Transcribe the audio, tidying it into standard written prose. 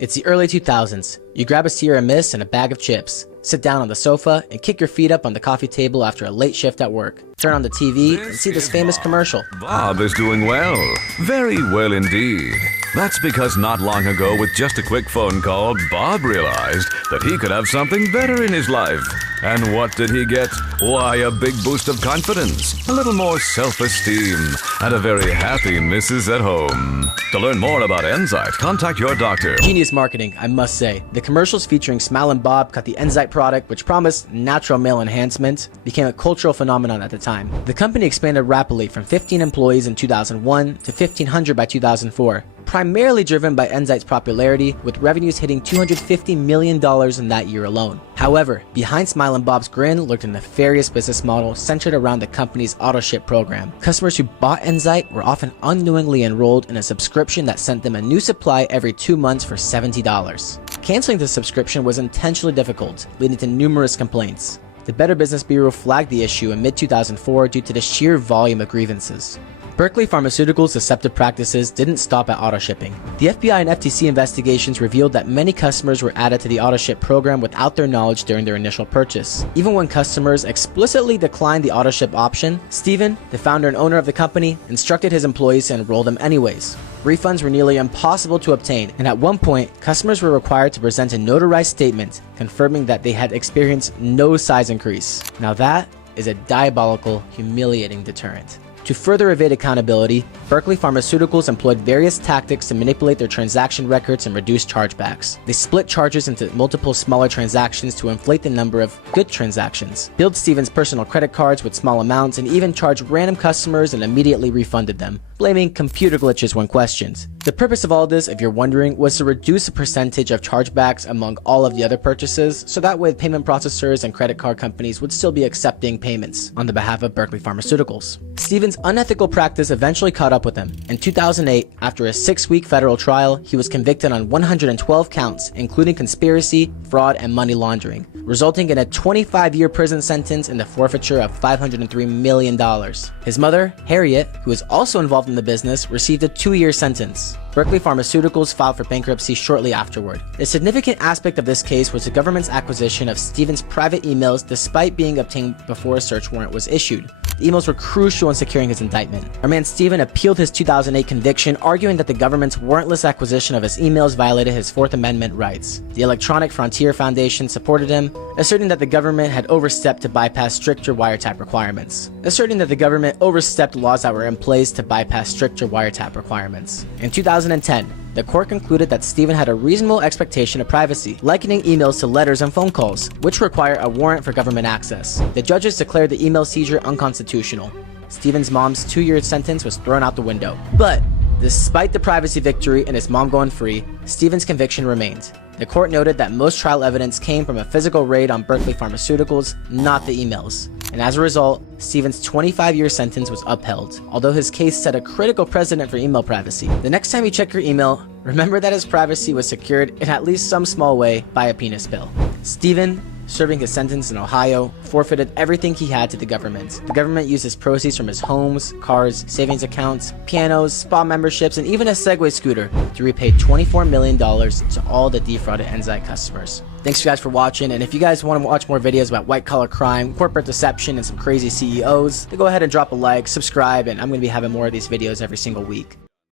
It's the early 2000s. You grab a Sierra Mist and a bag of chips, sit down on the sofa, and kick your feet up on the coffee table after a late shift at work. Turn on the TV and see this famous commercial. Bob is doing well. Very well indeed. That's because not long ago, with just a quick phone call, Bob realized that he could have something better in his life. And what did he get? Why, a big boost of confidence, a little more self-esteem, and a very happy missus at home. To learn more about Enzyte, contact your doctor. Genius marketing, I must say. The commercials featuring Smilin Bob cut the Enzyte product, which promised natural male enhancement, became a cultural phenomenon at the time. The company expanded rapidly from 15 employees in 2001 to 1,500 by 2004. Primarily driven by Enzyte's popularity, with revenues hitting $250 million in that year alone. However, behind Smilin Bob's grin lurked a nefarious business model centered around the company's auto-ship program. Customers who bought Enzyte were often unknowingly enrolled in a subscription that sent them a new supply every 2 months for $70. Canceling the subscription was intentionally difficult, leading to numerous complaints. The Better Business Bureau flagged the issue in mid-2004 due to the sheer volume of grievances. Berkeley Pharmaceuticals' deceptive practices didn't stop at auto-shipping. The FBI and FTC investigations revealed that many customers were added to the auto-ship program without their knowledge during their initial purchase. Even when customers explicitly declined the auto-ship option, Steven, the founder and owner of the company, instructed his employees to enroll them anyways. Refunds were nearly impossible to obtain, and at one point, customers were required to present a notarized statement confirming that they had experienced no size increase. Now that is a diabolical, humiliating deterrent. To further evade accountability, Berkeley Pharmaceuticals employed various tactics to manipulate their transaction records and reduce chargebacks. They split charges into multiple smaller transactions to inflate the number of good transactions, billed Steven's personal credit cards with small amounts, and even charged random customers and immediately refunded them, blaming computer glitches when questioned. The purpose of all this, if you're wondering, was to reduce the percentage of chargebacks among all of the other purchases, so that way payment processors and credit card companies would still be accepting payments on the behalf of Berkeley Pharmaceuticals. Steven's unethical practice eventually caught up with him. In 2008, after a 6-week federal trial, he was convicted on 112 counts, including conspiracy, fraud, and money laundering, resulting in a 25-year prison sentence and the forfeiture of $503 million. His mother, Harriet, who was also involved in the business, received a 2-year sentence. Berkeley Pharmaceuticals filed for bankruptcy shortly afterward. A significant aspect of this case was the government's acquisition of Steven's private emails despite being obtained before a search warrant was issued. The emails were crucial in securing his indictment. Our man Steven appealed his 2008 conviction, arguing that the government's warrantless acquisition of his emails violated his Fourth Amendment rights. The Electronic Frontier Foundation supported him, asserting that the government had overstepped to bypass stricter wiretap requirements. Laws that were in place to bypass stricter wiretap requirements. In 2010, the court concluded that Steven had a reasonable expectation of privacy, likening emails to letters and phone calls, which require a warrant for government access. The judges declared the email seizure unconstitutional. Steven's mom's 2-year sentence was thrown out the window. But despite the privacy victory and his mom going free, Steven's conviction remained. The court noted that most trial evidence came from a physical raid on Berkeley Pharmaceuticals, not the emails. And as a result, Steven's 25-year sentence was upheld, although his case set a critical precedent for email privacy. The next time you check your email, remember that his privacy was secured in at least some small way by a penis pill. Steven, serving his sentence in Ohio, forfeited everything he had to the government. The government used his proceeds from his homes, cars, savings accounts, pianos, spa memberships, and even a Segway scooter to repay $24 million to all the defrauded Enzyte customers. Thanks you guys for watching, and if you guys want to watch more videos about white-collar crime, corporate deception, and some crazy CEOs, then go ahead and drop a like, subscribe, and I'm going to be having more of these videos every single week.